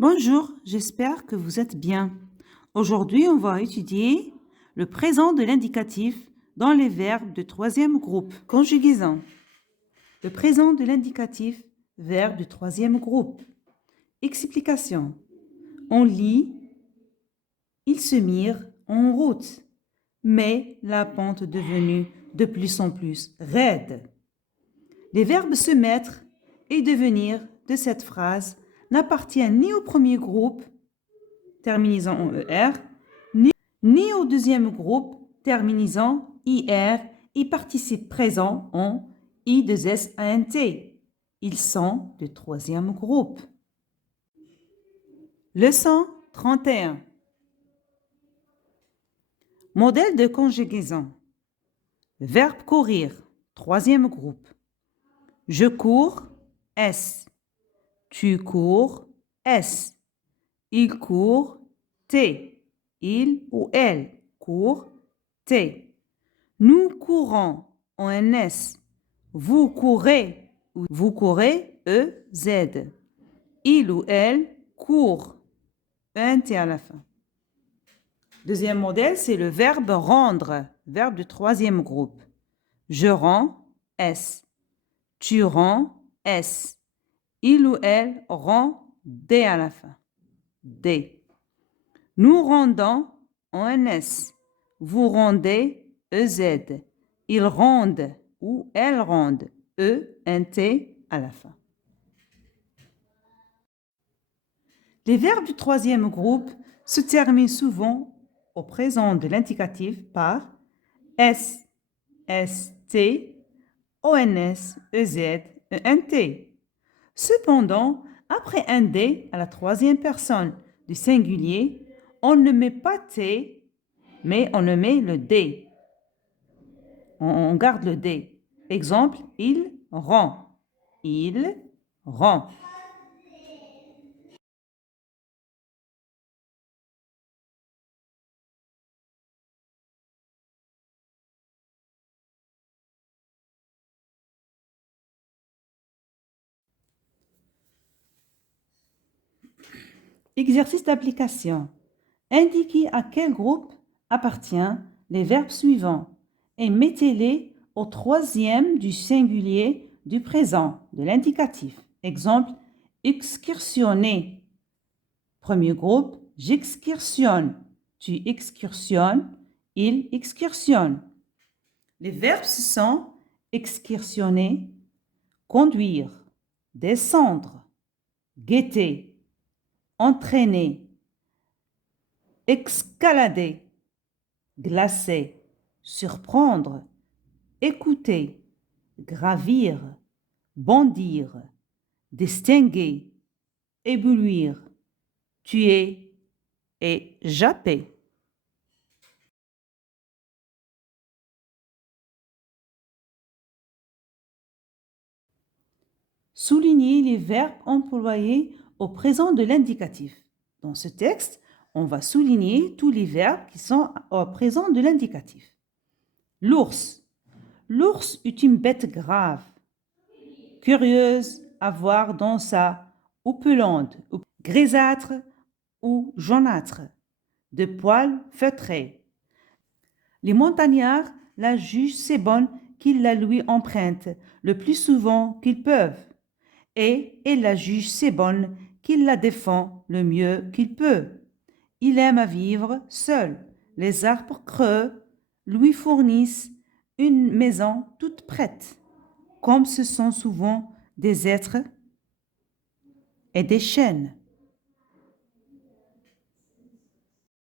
Bonjour, j'espère que vous êtes bien. Aujourd'hui, on va étudier le présent de l'indicatif dans les verbes de troisième groupe. Conjugaison. Le présent de l'indicatif, verbe de troisième groupe. Explication. On lit, ils se mirent en route, mais la pente devenue de plus en plus raide. Les verbes se mettre et devenir de cette phrase n'appartiennent ni au premier groupe, terminant en ER, ni au deuxième groupe, terminant IR et participe présent en I2SANT. Ils sont du troisième groupe. Leçon 31. Modèle de conjugaison. Verbe courir, troisième groupe. Je cours, S. Tu cours, S. Il court, T. Il ou elle court, T. Nous courons, en NS. Vous courez, EZ. Il ou elle court, ENT à la fin. Deuxième modèle, c'est le verbe rendre, verbe du troisième groupe. Je rends, S. Tu rends, S. Il ou elle rend, D à la fin. D. Nous rendons, en NS. Vous rendez, EZ. Ils rendent ou elles rendent, ENT à la fin. Les verbes du troisième groupe se terminent souvent au présent de l'indicatif par S, ST, ONS, EZ, ENT. Cependant, après un D à la troisième personne du singulier, on ne met pas T, mais on ne met le D. On garde le D. Exemple, il rend. Il rend. Exercice d'application. Indiquez à quel groupe appartient les verbes suivants et mettez-les au troisième du singulier du présent, de l'indicatif. Exemple, excursionner. Premier groupe, j'excursionne. Tu excursionnes, il excursionne. Les verbes sont excursionner, conduire, descendre, guetter, entraîner, escalader, glacer, surprendre, écouter, gravir, bondir, distinguer, éblouir, tuer et japper. Soulignez les verbes employés au présent de l'indicatif. Dans ce texte, on va souligner tous les verbes qui sont au présent de l'indicatif. L'ours. L'ours est une bête grave, curieuse à voir dans sa opulente, grisâtre ou jaunâtre, de poils feutrés. Les montagnards la jugent si bonne qu'ils la lui empruntent le plus souvent qu'ils peuvent, et ils la jugent si bonne qu'il la défend le mieux qu'il peut. Il aime à vivre seul. Les arbres creux lui fournissent une maison toute prête, comme ce sont souvent des êtres et des chênes.